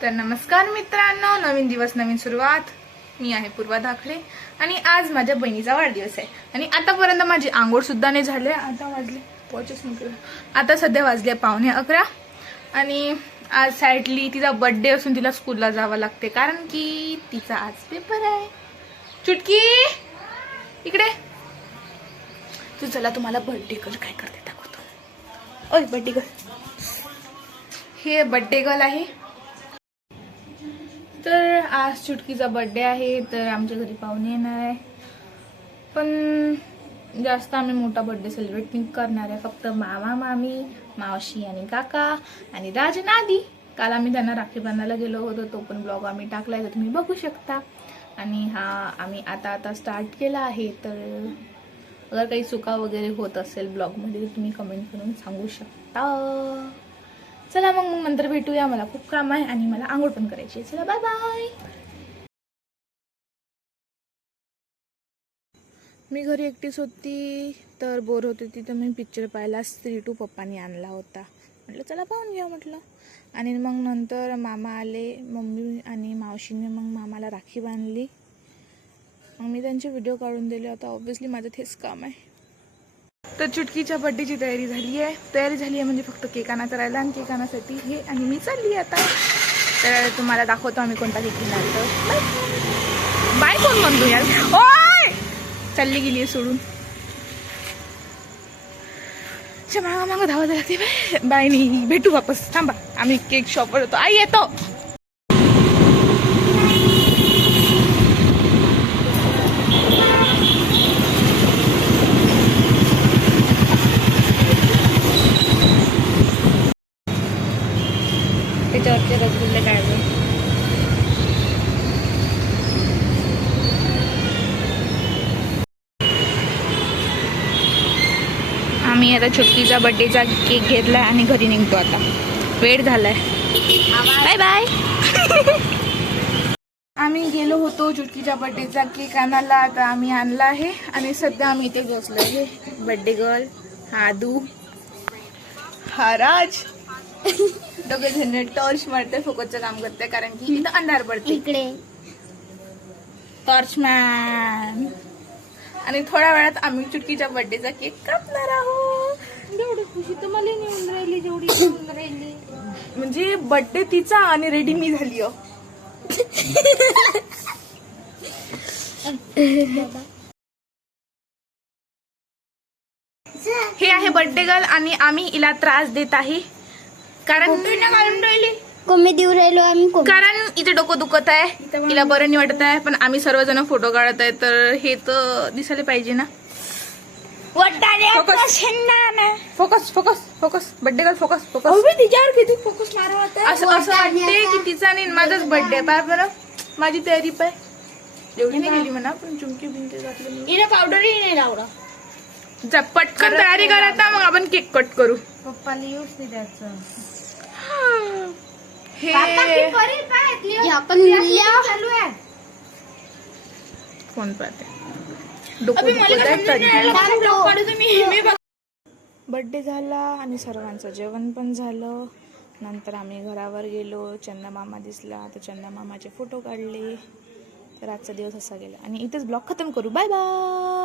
तर नमस्कार मित्रांनो, नवीन दिवस नवीन सुरुवात. मी आहे पूर्वा धाकडे आणि आज माझ्या बहिणीचा वाढदिवस आहे आणि आतापर्यंत माझी आंघोळ सुद्धा नाही झाली. आता वाजले पोचच निघलं. आता सध्या वाजले 11:15 आणि आज सॅडली तिचा बर्थडे असून तिला स्कूलला जावं लागते कारण की तिचा आज पेपर आहे. चुटकी इकडे तू, चला तुम्हाला बर्थडे गर्ल काय करते दाखवतो. ओय बर्थडे गर्ल, हे बर्थडे गर्ल आहे. तर आज चुटकीचा बर्थडे आहे तर आमच्या घरी पाहुणे येणार आहे, पण जास्त आम्ही मोठा बर्थडे सेलिब्रेट नाही करणार आहे. फक्त मामा मामी, मावशी आणि काका आणि राज नादी. काल आम्ही त्यांना राखी बांधायला गेलो होतो, तो पण ब्लॉग आम्ही टाकलाय तर तुम्ही बघू शकता. आणि हा आम्ही आता स्टार्ट केला आहे. तर अगर काही चुका वगैरे होत असेल ब्लॉगमध्ये तर तुम्ही कमेंट करून सांगू शकता. चला मग नंतर भेटूया. मला खूप काम आहे आणि मला आंघोळ पण करायची आहे. चला बाय बाय. मी घरी एकटीच होती तर बोर होत होती तर मी पिक्चर पाहिला. स्त्री 2 पप्पांनी आणला होता. म्हटलं चला पाहून घ्या म्हटलं. आणि मग नंतर मामा आले, मम्मी आणि मावशीने मग मामाला राखी बांधली. मग मी त्यांचे व्हिडिओ काढून दिले. आता ऑब्व्हियसली माझं तेच काम आहे. तर चुटकीच्या बर्थडेची तयारी झाली आहे म्हणजे फक्त केक आणायचा राहिला आणि केक आणायसाठी हे आणि मी चालली आता. तर तुम्हाला दाखवतो आम्ही कोणता केक घेणार. तर बाय कोण म्हणतो यार, ओय चालली गेली आहे सोडून. मागं धावत लागते. बाय नाही, भेटू वापस. थांबा, आम्ही केक शॉपवर होतो. आई येतो. त्याच्यावरचे रसगुल्ले काढले. आम्ही आता चुटकीचा बर्थडेचा केक घेतलाय आणि घरी निघतो. आता वेळ झालाय. Bye bye. आम्ही गेलो होतो चुटकीच्या बर्थडेचा केक आणायला. आता आम्ही आणला आहे आणि सध्या आम्ही इथे बसलो आहे. बर्थडे गर्ल, हा आदू, हा राज. दोघे जण टॉर्च मारते, फोकसचं काम करते कारण की इथं अंधार पडते. इकडे टॉर्च मॅन. आणि थोड्या वेळात आम्ही चुटकीच्या बर्थडेचा केक कापणार आहोत. एवढी खुशी तर मला नेऊन राहिली, जेवढी नेऊन राहिली म्हणजे बर्थडे तिचा आणि रेडी मी झाली. हे आहे बर्थडे गर्ल आणि आम्ही हिला त्रास देत आहे कारण कमी देऊ राहिलो आम्ही. कारण इथे डोकं दुखत आहे, तिला बरं नाही वाटत आहे. पण आम्ही सर्वजण फोटो काढत आहे तर हे तर दिसायला पाहिजे ना. Focus focus focus birthday girl, focus focus. तिच्यावर किती फोकस मारवत असं वाटते की तिचा नाही माझाच बर्थडे. पाय बरं माझी तयारी पाय. एवढी नाही गेली म्हणा पण चुमकी बिंके घातली. पावडरही नाही लावला. पटकन तयारी करा आता, मग आपण केक कट करू. पप्पाला येऊच नाही द्यायचं. हे कोण पाहते बर्थडे झाला आणि सर्वांचं जेवण पण झालं. नंतर आम्ही घरावर गेलो. चंदा मामा दिसला तर चंदा मामाचे फोटो काढले. तर आजचा दिवस असा गेला आणि इथेच ब्लॉग खतम करू. Bye bye.